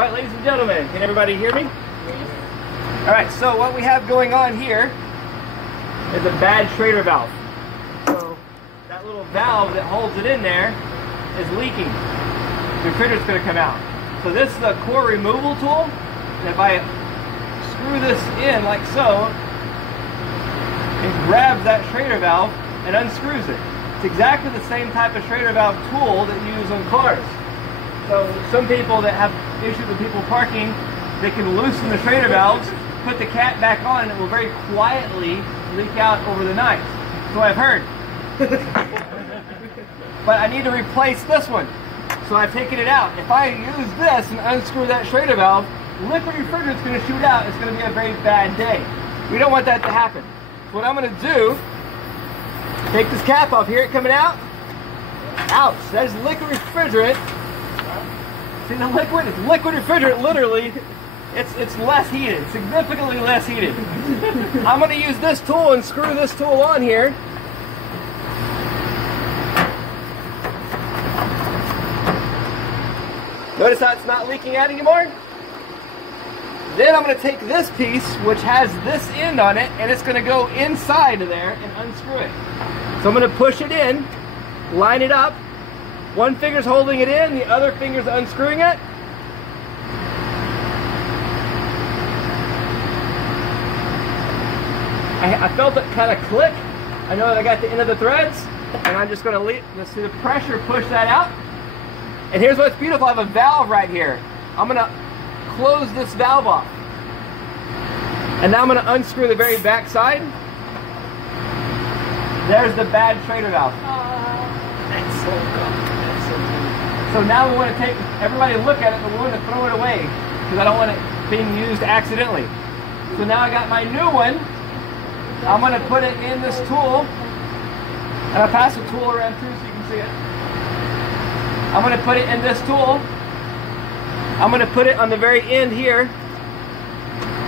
Alright, ladies and gentlemen, can everybody hear me? Alright, so what we have going on here is a bad Schrader valve. So that little valve that holds it in there is leaking. The refrigerator's going to come out. So this is a core removal tool, and if I screw this in like so, it grabs that Schrader valve and unscrews it. It's exactly the same type of Schrader valve tool that you use on cars. So some people that have issues with people parking, they can loosen the Schrader valves, put the cap back on, and it will very quietly leak out over the night. So I've heard. But I need to replace this one. So I've taken it out. If I use this and unscrew that Schrader valve, liquid refrigerant's going to shoot out. It's going to be a very bad day. We don't want that to happen. So what I'm going to do, take this cap off. Hear it coming out? Ouch, that is liquid refrigerant. See the liquid? It's liquid refrigerant, literally. It's less heated, significantly less heated. I'm going to use this tool and screw this tool on here. Notice how it's not leaking out anymore? Then I'm going to take this piece, which has this end on it, and it's going to go inside of there and unscrew it. So I'm going to push it in, line it up. One finger's holding it in, the other finger's unscrewing it. I felt it kind of click. I know that I got the end of the threads, and I'm just going to see the pressure push that out. And here's what's beautiful, I have a valve right here. I'm going to close this valve off. And now I'm going to unscrew the very back side. There's the bad Schrader valve. That's so good. That's so good. So now we want to take, everybody look at it, but we want to throw it away because I don't want it being used accidentally. So now I got my new one. I'm going to put it in this tool. And I'll pass the tool around too so you can see it. I'm going to put it in this tool. I'm going to put it on the very end here.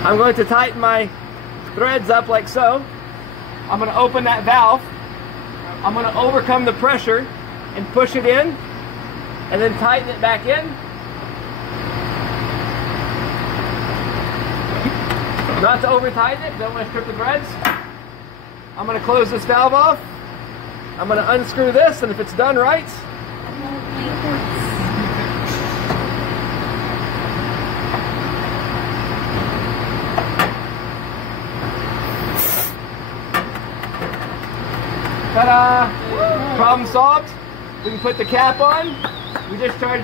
I'm going to tighten my threads up like so. I'm going to open that valve. I'm going to overcome the pressure and push it in and then tighten it back in. Not to over tighten it, don't want to strip the threads. I'm going to close this valve off. I'm going to unscrew this, and if it's done right, ta-da! Problem solved. We can put the cap on. We just charged the